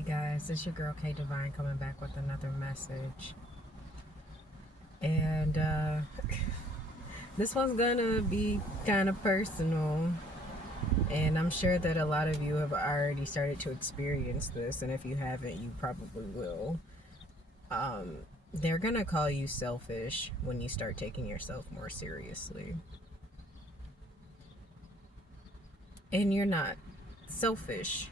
Hey guys, it's your girl K Divine coming back with another message. And this one's gonna be kind of personal. And I'm sure that a lot of you have already started to experience this. And if you haven't, you probably will. They're gonna call you selfish when you start taking yourself more seriously. And you're not selfish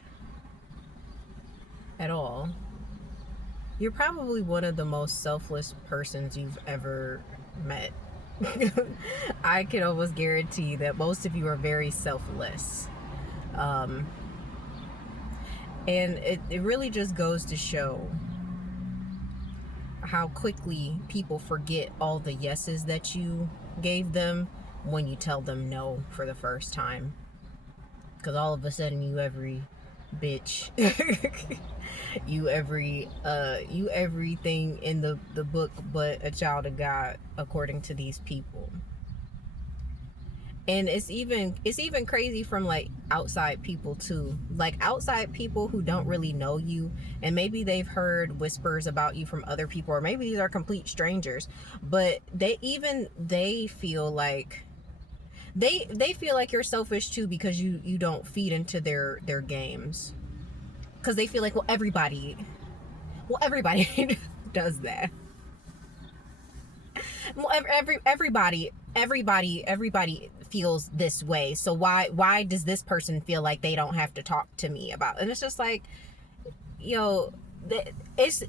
at all. You're probably one of the most selfless persons you've ever met. I can almost guarantee that most of you are very selfless. Um, and it really just goes to show how quickly people forget all the yeses that you gave them when you tell them no for the first time. Because all of a sudden you every bitch you everything in the book but a child of God according to these people. And it's even crazy from like outside people too, like outside people who don't really know you, and maybe they've heard whispers about you from other people, or maybe these are complete strangers, but they feel like they feel like you're selfish too, because you don't feed into their games, because they feel like, well, everybody does that. Well, everybody feels this way, so why does this person feel like they don't have to talk to me about? And it's just like, yo, it's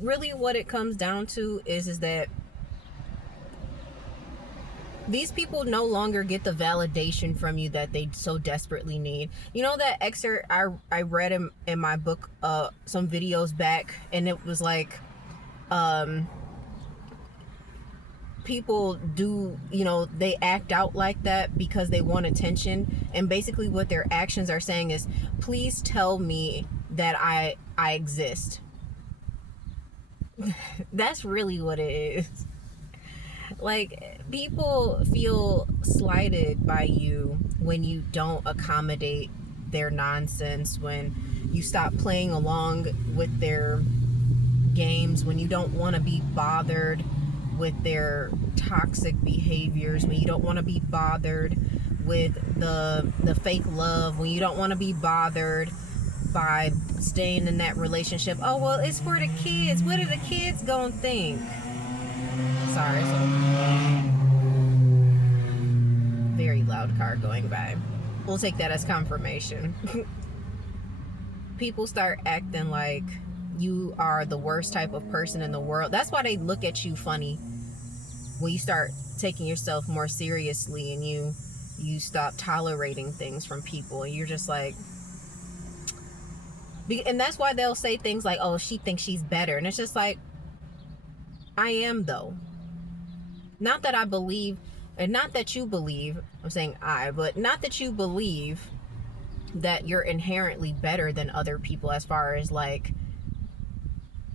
really what it comes down to is that these people no longer get the validation from you that they so desperately need. You know that excerpt I read in my book some videos back, and it was like, people do, they act out like that because they want attention, and basically what their actions are saying is, please tell me that I exist. That's really what it is. Like, people feel slighted by you when you don't accommodate their nonsense, when you stop playing along with their games, when you don't want to be bothered with their toxic behaviors, when you don't want to be bothered with the fake love, when you don't want to be bothered by staying in that relationship. Oh, well, it's for the kids. What are the kids gonna think? Sorry, so very loud car going by. We'll take that as confirmation. People start acting like you are the worst type of person in the world. That's why they look at you funny when you start taking yourself more seriously, and you stop tolerating things from people, and you're just like, and that's why they'll say things like, oh, she thinks she's better. And it's just like, I am, though. Not that I believe, and not that you believe, I'm saying but not that you believe that you're inherently better than other people as far as like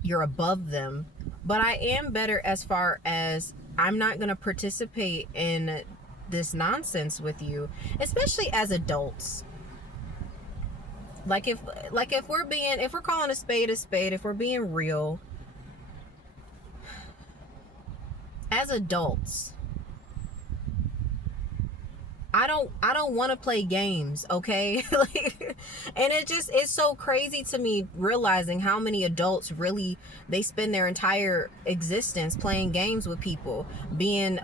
you're above them, but I am better as far as I'm not going to participate in this nonsense with you, especially as adults. Like if we're calling a spade, if we're being real, as adults, I don't want to play games, okay? Like, and it's so crazy to me realizing how many adults really, they spend their entire existence playing games with people, being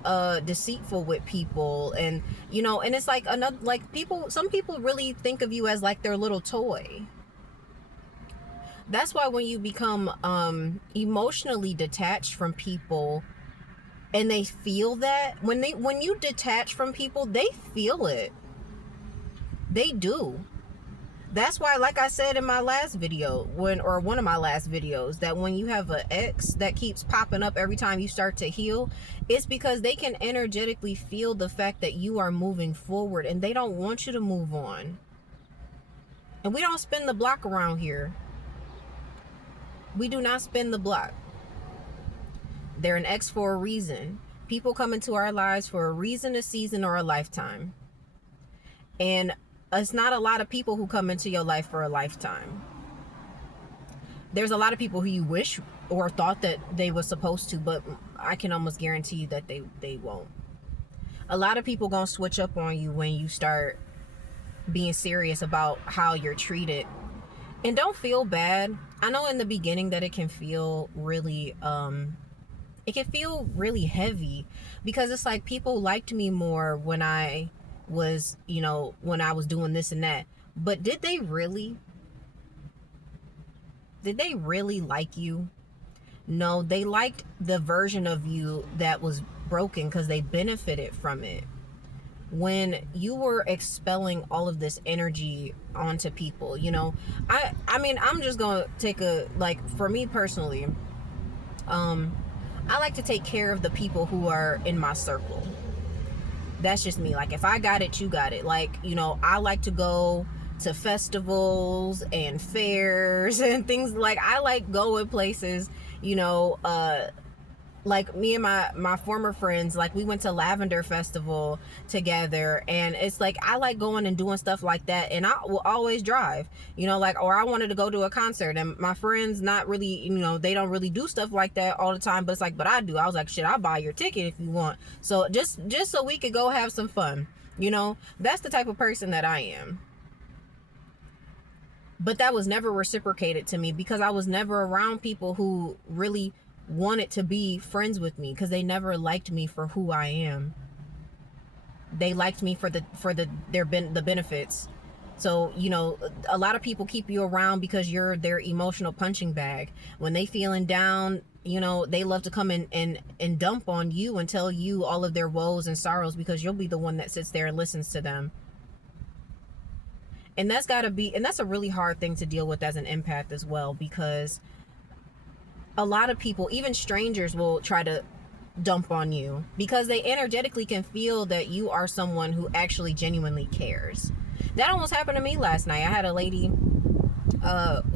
deceitful with people, and and it's like another, like, some people really think of you as like their little toy. That's why when you become emotionally detached from people, and they feel that, when you detach from people, they feel it. They do. That's why, like I said in my last video, one of my last videos, that when you have an ex that keeps popping up every time you start to heal, it's because they can energetically feel the fact that you are moving forward, and they don't want you to move on. And we don't spin the block around here. We do not spin the block. They're an ex for a reason. People come into our lives for a reason, a season, or a lifetime. And it's not a lot of people who come into your life for a lifetime. There's a lot of people who you wish or thought that they were supposed to, but I can almost guarantee you that they won't. A lot of people gonna switch up on you when you start being serious about how you're treated. And don't feel bad. I know in the beginning that it can feel really heavy, because it's like people liked me more when I was, when I was doing this and that. But did they really like you? No, they liked the version of you that was broken because they benefited from it. When you were expelling all of this energy onto people, I mean, I'm just gonna take for me personally, I like to take care of the people who are in my circle. That's just me. Like, if I got it, you got it. Like, I like to go to festivals and fairs and things. Like, I like going places, like me and my former friends, like we went to Lavender Festival together, and it's like I like going and doing stuff like that, and I will always drive, or I wanted to go to a concert, and my friends not really, they don't really do stuff like that all the time, but it's like, but I do. I was like, shit, I'll buy your ticket if you want, so just so we could go have some fun. That's the type of person that I am. But that was never reciprocated to me, because I was never around people who really wanted to be friends with me, because they never liked me for who I am. They liked me for the benefits. So, a lot of people keep you around because you're their emotional punching bag. When they feeling down, they love to come in and dump on you and tell you all of their woes and sorrows, because you'll be the one that sits there and listens to them. And that's a really hard thing to deal with as an empath as well, because a lot of people, even strangers, will try to dump on you because they energetically can feel that you are someone who actually genuinely cares. That almost happened to me last night. I had a lady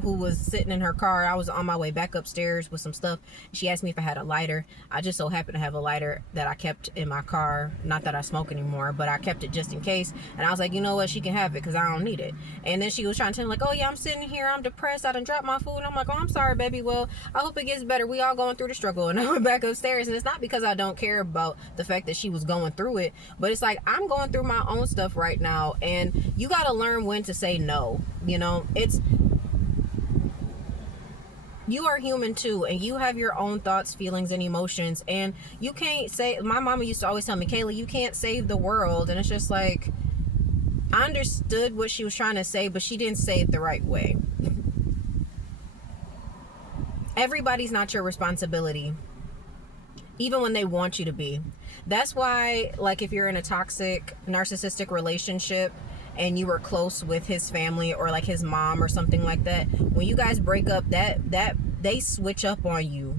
who was sitting in her car. I was on my way back upstairs with some stuff. She asked me if I had a lighter. I just so happened to have a lighter that I kept in my car. Not that I smoke anymore, but I kept it just in case. And I was like, you know what? She can have it because I don't need it. And then she was trying to tell me, like, oh yeah, I'm sitting here, I'm depressed, I done dropped my food. And I'm like, oh, I'm sorry, baby. Well, I hope it gets better. We all going through the struggle. And I went back upstairs. And it's not because I don't care about the fact that she was going through it, but it's like, I'm going through my own stuff right now. And you got to learn when to say no. You are human too, and you have your own thoughts, feelings, and emotions, and you can't say, my mama used to always tell me, Kayla, you can't save the world. And it's just like, I understood what she was trying to say, but she didn't say it the right way. Everybody's not your responsibility, even when they want you to be. That's why, like, if you're in a toxic, narcissistic relationship and you were close with his family, or like his mom or something like that, when you guys break up, that they switch up on you.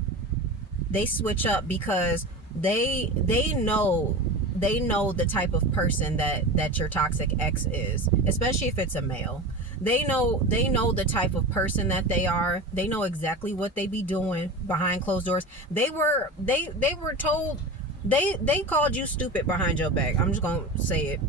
They switch up because they know the type of person that your toxic ex is, especially if it's a male. They know the type of person that they are. They know exactly what they be doing behind closed doors. They were told, they called you stupid behind your back. I'm just gonna say it.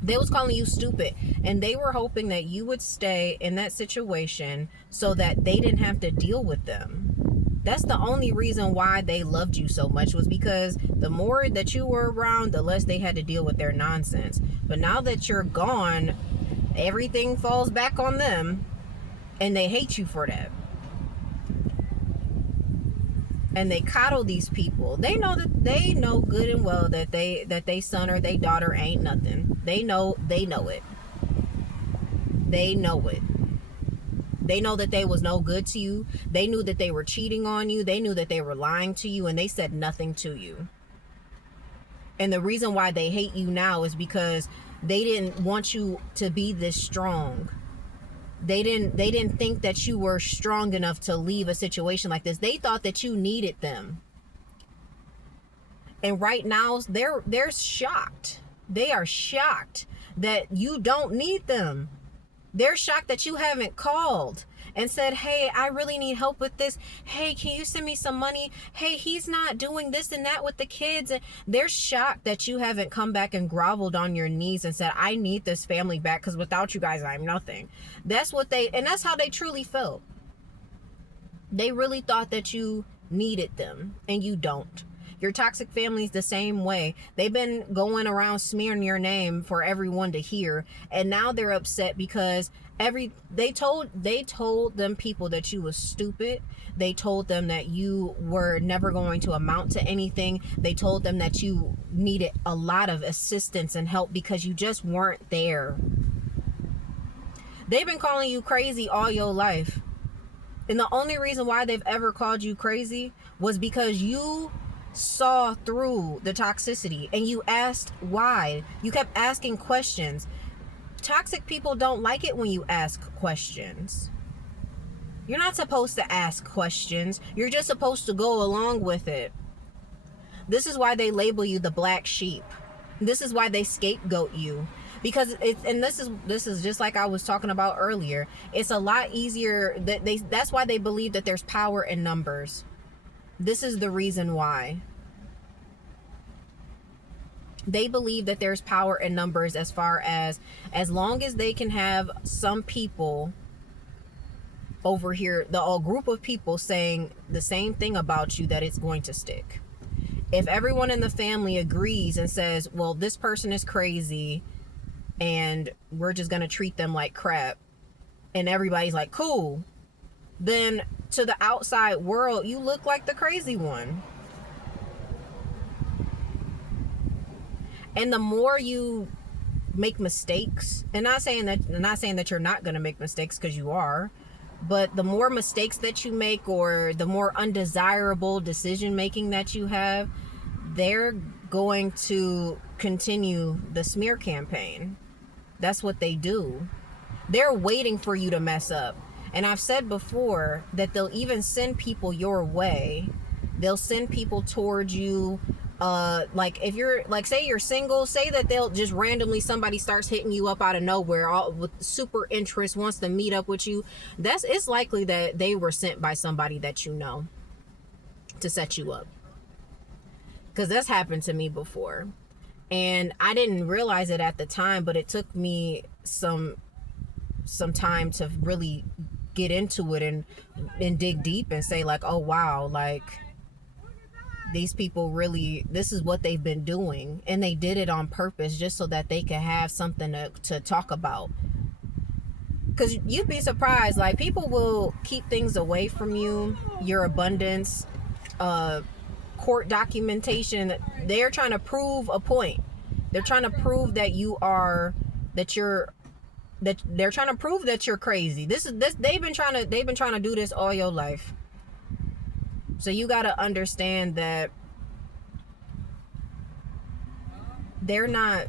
They was calling you stupid, and they were hoping that you would stay in that situation so that they didn't have to deal with them. That's the only reason why they loved you so much, was because the more that you were around, the less they had to deal with their nonsense. But now that you're gone, everything falls back on them, and they hate you for that. And they coddle these people. They know good and well that they son or they daughter ain't nothing. They know it. They know it. They know that they was no good to you. They knew that they were cheating on you. They knew that they were lying to you, and they said nothing to you. And the reason why they hate you now is because they didn't want you to be this strong. They didn't think that you were strong enough to leave a situation like this. They thought that you needed them. And right now they're shocked. They are shocked that you don't need them. They're shocked that you haven't called and said, hey, I really need help with this. Hey, can you send me some money? Hey, he's not doing this and that with the kids. And they're shocked that you haven't come back and groveled on your knees and said, I need this family back, because without you guys, I'm nothing. That's how they truly felt. They really thought that you needed them, and you don't. Your toxic family's the same way. They've been going around smearing your name for everyone to hear, and now they're upset because they told them people that you was stupid. They told them that you were never going to amount to anything. They told them that you needed a lot of assistance and help because you just weren't there. They've been calling you crazy all your life. And the only reason why they've ever called you crazy was because you saw through the toxicity and you asked why. You kept asking questions. Toxic people don't like it when you ask questions. You're not supposed to ask questions. You're just supposed to go along with it. This is why they label you the black sheep. This is why they scapegoat you. Because this is just like I was talking about earlier. It's a lot easier that's why they believe that there's power in numbers. This is the reason why. They believe that there's power in numbers as far as long as they can have some people over here, a group of people saying the same thing about you, that it's going to stick. If everyone in the family agrees and says, well, this person is crazy and we're just going to treat them like crap, and everybody's like, cool, then to the outside world, you look like the crazy one. And the more you make mistakes, and not saying that you're not going to make mistakes, because you are, but the more mistakes that you make, or the more undesirable decision making that you have, they're going to continue the smear campaign. That's what they do. They're waiting for you to mess up. And I've said before that they'll even send people your way. They'll send people towards you. Like if you're, like, say you're single, say that they'll just randomly, somebody starts hitting you up out of nowhere, all with super interest, wants to meet up with you. It's likely that they were sent by somebody that you know to set you up. Because that's happened to me before. And I didn't realize it at the time, but it took me some time to really get into it and dig deep and say, like, oh wow, like, these people really, this is what they've been doing, and they did it on purpose just so that they could have something to talk about. Because you'd be surprised, like, people will keep things away from you, your abundance, court documentation. They're trying to prove a point. They're trying to prove that they're trying to prove that you're crazy. They've been trying to do this all your life. So you got to understand that they're not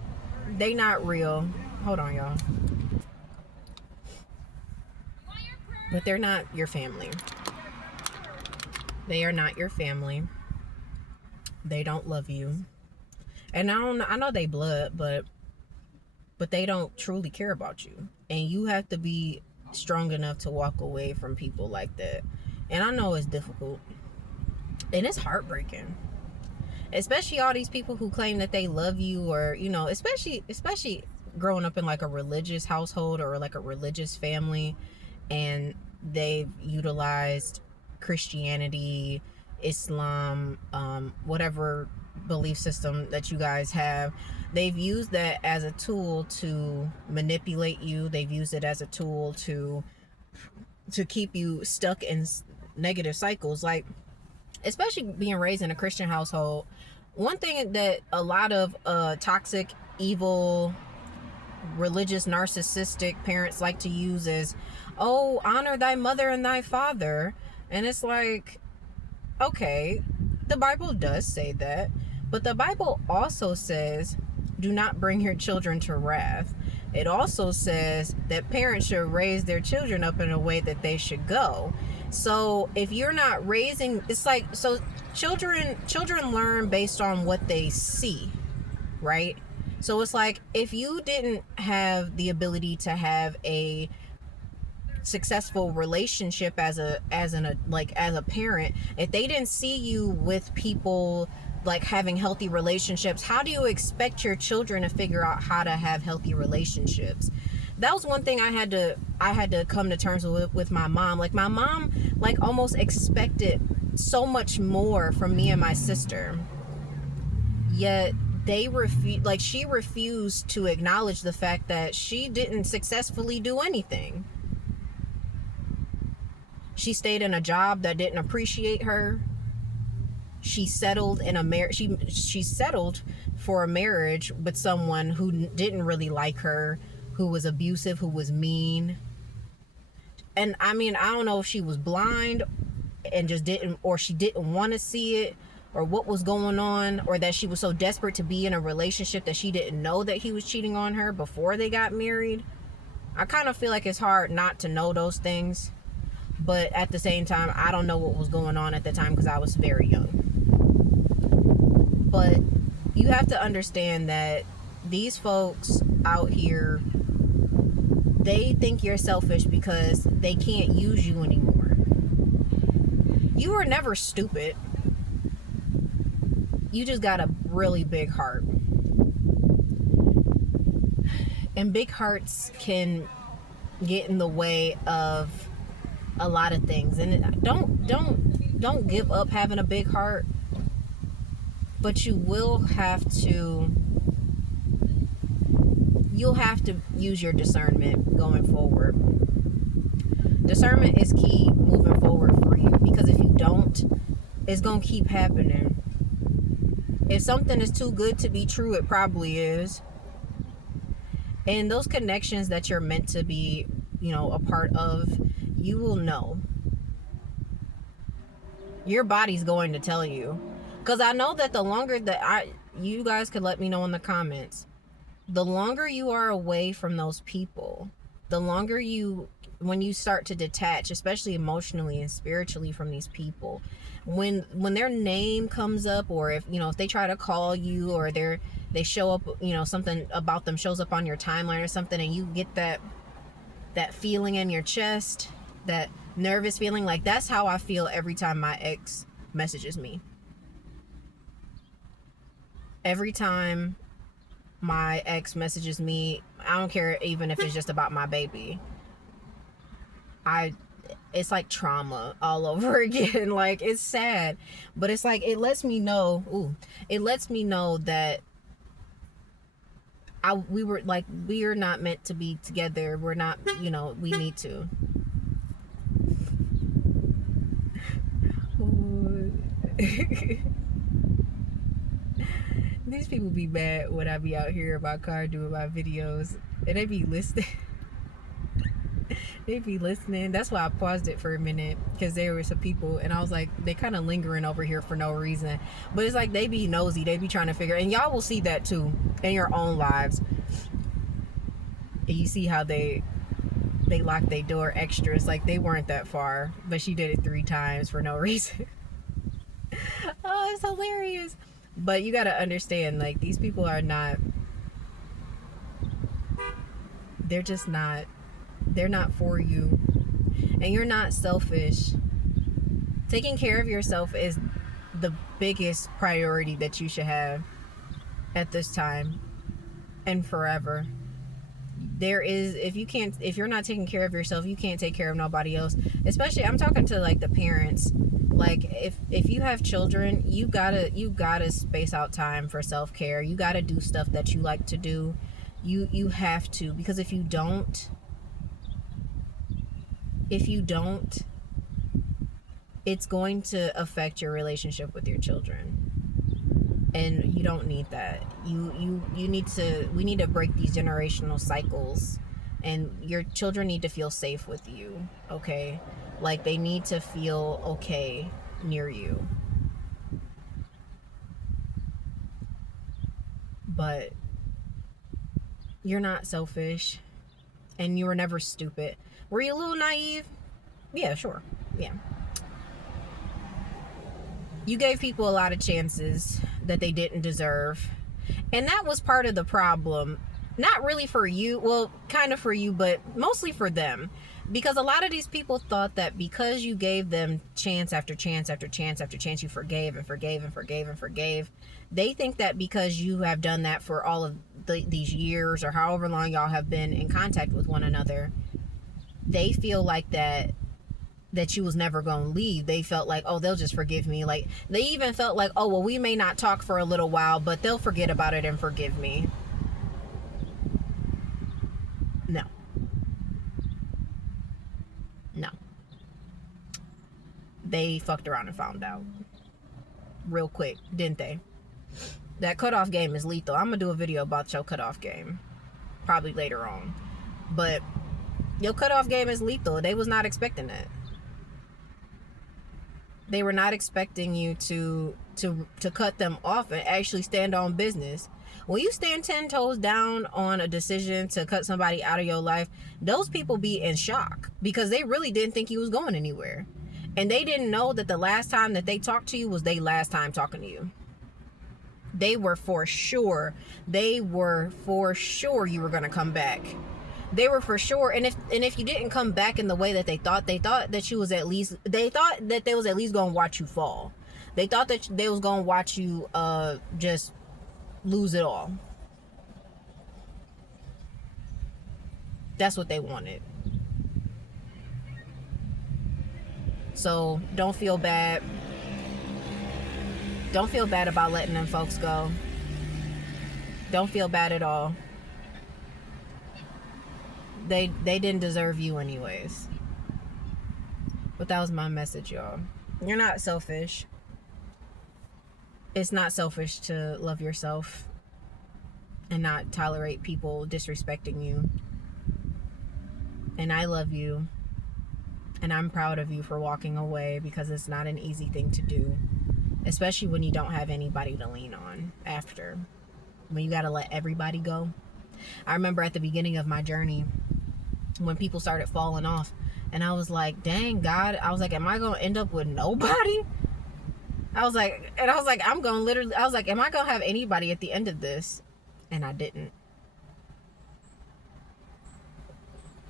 real. Hold on, y'all. But they're not your family. They are not your family. They don't love you. And I know they blood, but they don't truly care about you. And you have to be strong enough to walk away from people like that. And I know it's difficult. And it's heartbreaking. Especially all these people who claim that they love you, or, you know, especially growing up in like a religious household or like a religious family, and they've utilized Christianity, Islam, whatever belief system that you guys have. They've used that as a tool to manipulate you. They've used it as a tool to keep you stuck in negative cycles. Like, especially being raised in a Christian household, one thing that a lot of toxic, evil, religious, narcissistic parents like to use is, oh, honor thy mother and thy father. And it's like, okay, the Bible does say that, but the Bible also says, do not bring your children to wrath. It also says that parents should raise their children up in a way that they should go. So if you're not raising, it's like, so children learn based on what they see, right? So it's like, if you didn't have the ability to have a successful relationship as a parent, if they didn't see you with people like having healthy relationships, how do you expect your children to figure out how to have healthy relationships? that was one thing I had to come to terms with my mom. Like, my mom, like, almost expected so much more from me and my sister, yet she refused to acknowledge the fact that she didn't successfully do anything. She stayed in a job that didn't appreciate her. She settled in a marriage. She settled for a marriage with someone who didn't really like her, who was abusive, who was mean. And I mean, I don't know if she was blind and just didn't, or she didn't want to see it, or what was going on, or that she was so desperate to be in a relationship that she didn't know that he was cheating on her before they got married. I kind of feel like it's hard not to know those things, but at the same time, I don't know what was going on at the time because I was very young. But you have to understand that these folks out here, they think you're selfish because they can't use you anymore. You were never stupid. You just got a really big heart. And big hearts can get in the way of a lot of things. And don't give up having a big heart. But you'll have to use your discernment going forward. Discernment is key moving forward for you, because if you don't, it's going to keep happening. If something is too good to be true, it probably is. And those connections that you're meant to be, a part of, you will know. Your body's going to tell you. Because I know that the longer that you guys could let me know in the comments, the longer you are away from those people, the longer when you start to detach, especially emotionally and spiritually, from these people, when their name comes up, or if they try to call you, or they show up, something about them shows up on your timeline or something, and you get that feeling in your chest, that nervous feeling, like that's how I feel every time my ex messages me. Every time my ex messages me, I don't care even if it's just about my baby, it's like trauma all over again. Like, it's sad, but it's like, it lets me know that we're not meant to be together. We're not, we need to. These people be mad when I be out here in my car doing my videos, and they be listening. They be listening. That's why I paused it for a minute, because there were some people, and I was like, they kind of lingering over here for no reason. But it's like, they be nosy. They be trying to figure, and y'all will see that too in your own lives. And you see how they lock their door extra. It's like they weren't that far, but she did it 3 times for no reason. Oh, it's hilarious. But you got to understand, like, these people are not, they're not for you. And you're not selfish. Taking care of yourself is the biggest priority that you should have at this time and forever. If you're not taking care of yourself, you can't take care of nobody else. Especially, I'm talking to like the parents. Like, if you have children, you gotta space out time for self-care. You gotta do stuff that you like to do. You have to, because if you don't, it's going to affect your relationship with your children, and you don't need that. We need to break these generational cycles, and your children need to feel safe with you, okay? Like, they need to feel okay near you. But you're not selfish, and you were never stupid. Were you a little naive? Yeah, sure. Yeah. You gave people a lot of chances that they didn't deserve. And that was part of the problem. Not really for you. Well, kind of for you, but mostly for them. Because a lot of these people thought that because you gave them chance after chance after chance after chance, you forgave and forgave and forgave and forgave. They think that because you have done that for all of these years or however long y'all have been in contact with one another, they feel like that you was never gonna leave. They felt like, oh, they'll just forgive me. Like, they even felt like, oh, well, we may not talk for a little while, but they'll forget about it and forgive me. No. No. They fucked around and found out real quick, didn't they? That cutoff game is lethal. I'm gonna do a video about your cutoff game probably later on, but your cutoff game is lethal. They was not expecting that. They were not expecting you to cut them off and actually stand on business. When you stand 10 toes down on a decision to cut somebody out of your life, those people be in shock because they really didn't think you was going anywhere. And they didn't know that the last time that they talked to you was their last time talking to you. They were for sure you were going to come back. They were for sure. And if you didn't come back in the way that they thought that you was at least, they thought that they was at least going to watch you fall. They thought that they was going to watch you just lose it all. That's what they wanted. So don't feel bad. Don't feel bad about letting them folks go. Don't feel bad at all. They didn't deserve you anyways. But that was my message, y'all. You're not selfish. It's not selfish to love yourself and not tolerate people disrespecting you. And I love you. And I'm proud of you for walking away because it's not an easy thing to do. Especially when you don't have anybody to lean on after. When you gotta let everybody go. I remember at the beginning of my journey when people started falling off and I was like, dang God, I was like, am I gonna end up with nobody? I was like, am I gonna have anybody at the end of this? And I didn't.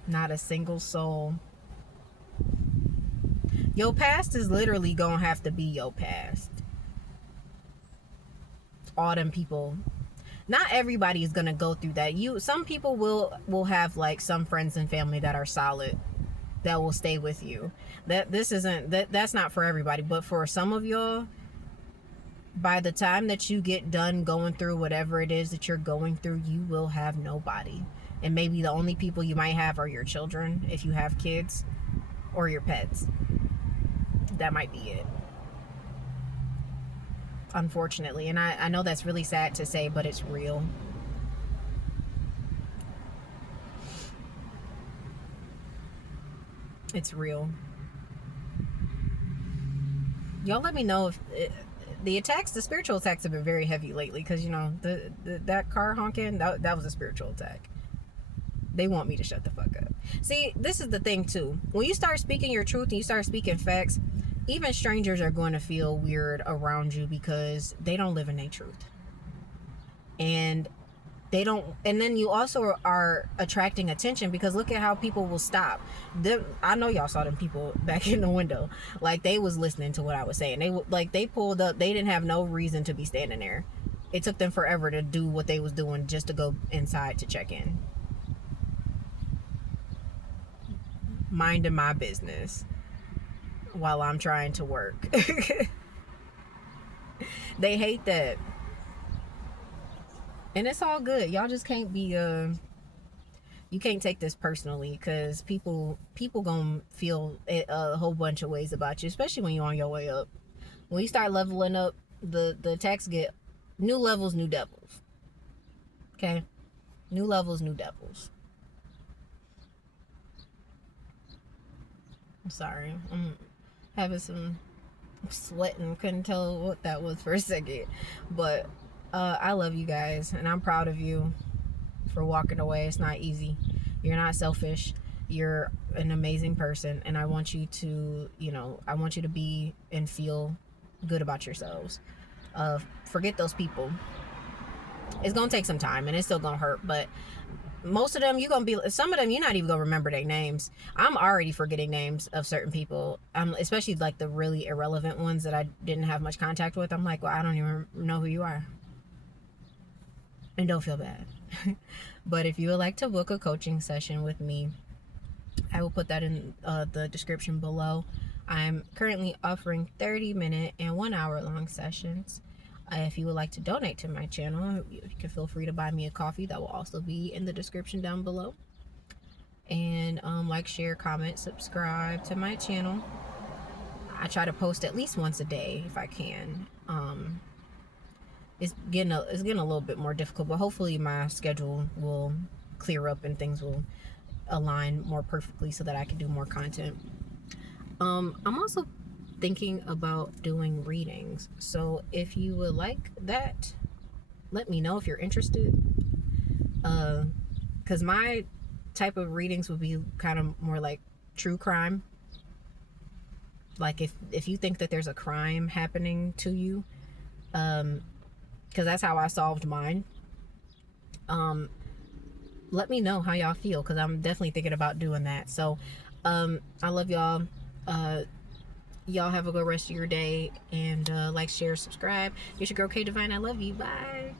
Not a single soul. Your past is literally gonna have to be your past. All them people. Not everybody is gonna go through that. Some people will have like some friends and family that are solid, that will stay with you. That's not for everybody, but for some of y'all, by the time that you get done going through whatever it is that you're going through, you will have nobody. And maybe the only people you might have are your children, if you have kids, or your pets. That might be it. Unfortunately. And I know that's really sad to say, but it's real. It's real. Y'all let me know if the spiritual attacks have been very heavy lately, because you know that car honking, that was a spiritual attack. They want me to shut the fuck up. See, this is the thing too. When you start speaking your truth and you start speaking facts, even strangers are going to feel weird around you because they don't live in their truth. And then you also are attracting attention, because look at how people will stop. I know y'all saw them people back in the window. Like, they was listening to what I was saying. They pulled up. They didn't have no reason to be standing there. It took them forever to do what they was doing just to go inside to check in. Minding my business while I'm trying to work. They hate that. And it's all good. Y'all just can't be you can't take this personally, because people gonna feel a whole bunch of ways about you, especially when you're on your way up. When you start leveling up, the attacks get new levels, new devils. Okay? New levels, new devils. I'm sorry. I'm having some sweating. Couldn't tell what that was for a second. But I love you guys, and I'm proud of you for walking away. It's not easy. You're not selfish. You're an amazing person, and I want you to, I want you to be and feel good about yourselves. Forget those people. It's gonna take some time, and it's still gonna hurt, but most of them, some of them, you're not even gonna remember their names. I'm already forgetting names of certain people, especially like the really irrelevant ones that I didn't have much contact with. I'm like, well, I don't even know who you are. And don't feel bad. But if you would like to book a coaching session with me, I will put that in the description below. I'm currently offering 30-minute and 1 hour long sessions. If you would like to donate to my channel, you can feel free to buy me a coffee. That will also be in the description down below. And like, share, comment, subscribe to my channel. I try to post at least once a day if I can. It's getting a little bit more difficult, but hopefully my schedule will clear up and things will align more perfectly so that I can do more content. I'm also thinking about doing readings, so if you would like that, let me know if you're interested. Because my type of readings would be kind of more like true crime. Like if you think that there's a crime happening to you, because that's how I solved mine. Let me know how y'all feel, because I'm definitely thinking about doing that. So I love y'all. Y'all have a good rest of your day, and like, share, subscribe. It's your girl K Divine. I love you. Bye.